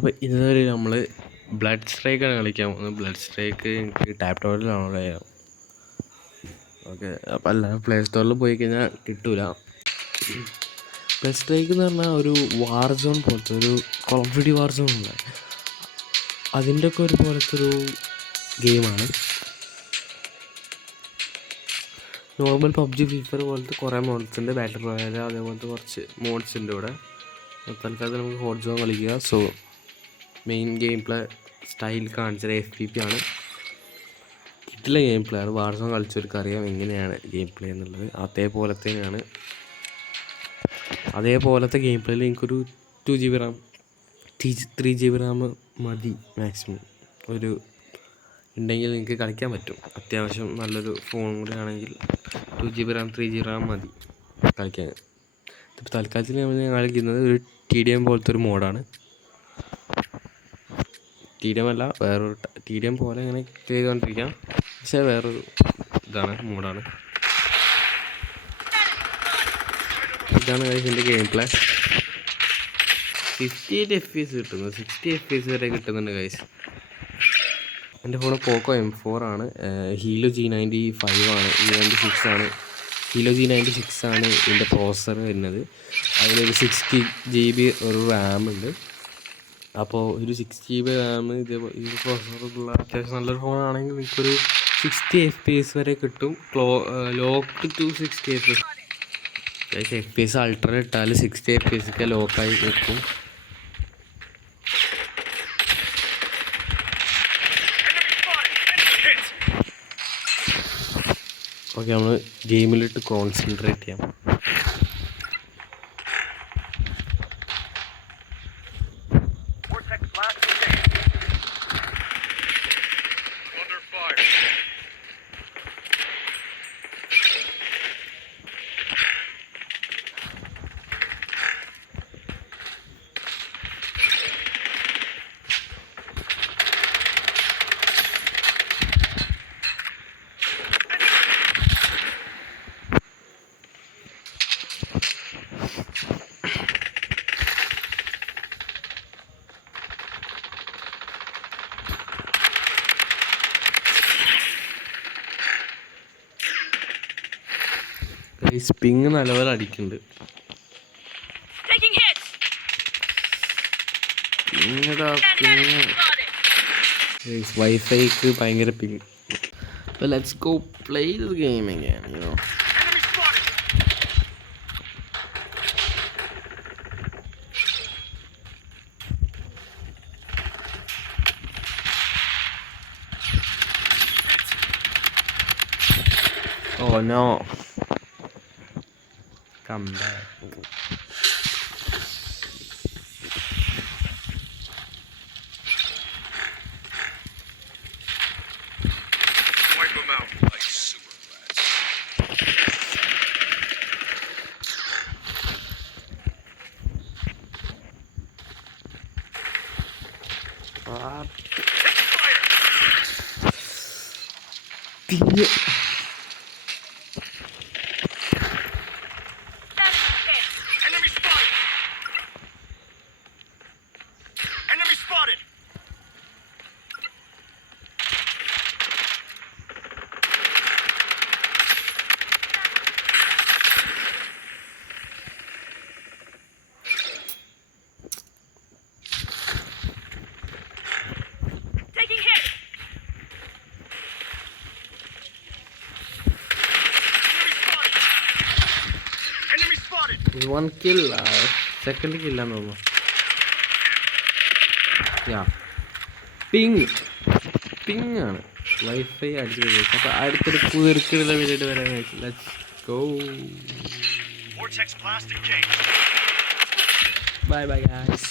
അപ്പോൾ ഇതുവരെ നമ്മൾ ബ്ലഡ് സ്ട്രൈക്കാണ് കളിക്കാൻ പോകുന്നത്. ബ്ലഡ് സ്ട്രൈക്ക് എനിക്ക് ടാപ്പ് ടോപ്പിൽ ഡൗൺലോഡ് ചെയ്യാം. ഓക്കെ, അപ്പോൾ അല്ല പ്ലേ സ്റ്റോറിൽ പോയി കഴിഞ്ഞാൽ കിട്ടൂല. ബ്ലഡ് സ്ട്രൈക്ക് എന്ന് പറഞ്ഞാൽ ഒരു വാർ സോൺ പോലത്തെ ഒരു കോൾ ഓഫ് ഡ്യൂട്ടി വാർ സോൺ ഉണ്ട്, അതിൻ്റെ ഒക്കെ ഒരു പോലത്തെ ഒരു ഗെയിമാണ്. നോർമൽ പബ്ജി ഫ്രീ ഫയർ പോലത്തെ കുറേ മോഡ്സ് ഉണ്ട്, ബാറ്റിൽ റോയൽ അതേപോലത്തെ കുറച്ച് മോഡ്സ് ഉണ്ട് ഇവിടെ. തൽക്കാലം നമുക്ക് ഹോട്ട് സോൺ കളിക്കുക. So main game play style കാണിച്ചത് FPP ആണ്. കിട്ടില്ല ഗെയിം പ്ലേ ആണ്. വാർ സോൺ കളിച്ചവർക്ക് അറിയാം എങ്ങനെയാണ് ഗെയിം പ്ലേ എന്നുള്ളത്. അതേപോലത്തെയാണ്, അതേപോലത്തെ ഗെയിം പ്ലേയിൽ എനിക്കൊരു 2GB റാം 3GB റാം മതി മാക്സിമം. ഒരു ഉണ്ടെങ്കിൽ എനിക്ക് കളിക്കാൻ പറ്റും. അത്യാവശ്യം നല്ലൊരു ഫോൺ കൂടെ ആണെങ്കിൽ 2GB റാം 3GB റാം മതി കളിക്കാൻ. ഇപ്പോൾ തൽക്കാലത്തിൽ ഞാൻ കളിക്കുന്നത് ഒരു TDM പോലത്തെ ഒരു മോഡാണ്. TDM അല്ല, വേറൊരു TDM പോലെ ഇങ്ങനെ ചെയ്തുകൊണ്ടിരിക്കാം, പക്ഷേ വേറൊരു ഇതാണ് മോഡാണ്. ഇതാണ് ഇതിൻ്റെ ഗെയിം പ്ലേ. 58 FPS കിട്ടുന്നത്, 60 FPS വരെ കിട്ടുന്നുണ്ട് ഗൈസ്. എൻ്റെ ഫോൺ പോക്കോ M4 ആണ്. ഹീലോ G95 ആണ്, E96 ആണ്. ഹീലോ G96 ആണ് ഇതിൻ്റെ പ്രോസസ്സർ വരുന്നത്. അതിലൊരു 60GB ഒരു റാം ഉണ്ട്. അപ്പോൾ ഒരു 6GB റാം ഇത് പ്രോസസ്സറുള്ള അത്യാവശ്യം നല്ലൊരു ഫോണാണെങ്കിൽ നിങ്ങൾക്കൊരു 60 FPS വരെ കിട്ടും. Lock to 60 FPS. FPS ultra ഇട്ടാൽ 60 FPS ഒക്കെ ലോക്കായി നിൽക്കും. ഓക്കെ, നമ്മൾ ഗെയിമിലിട്ട് കോൺസെൻട്രേറ്റ് ചെയ്യാം. പിങ് നല്ലപോലെ അടിക്കുന്നുണ്ട്. വൈഫൈക്ക് ഭയങ്കര ping. Let's go play this game again, you know. Oh no. Come back. Wipe them out like sewer rats. One kill, second kill ആണ് തോന്നുന്നു. പിങ് ആണ്, വൈഫൈ അടിച്ചു പോയി. അപ്പോൾ അടുത്തൊരു കുതിർക്കുള്ള വീഡിയോ വരാൻ. Let's go. Bye bye guys.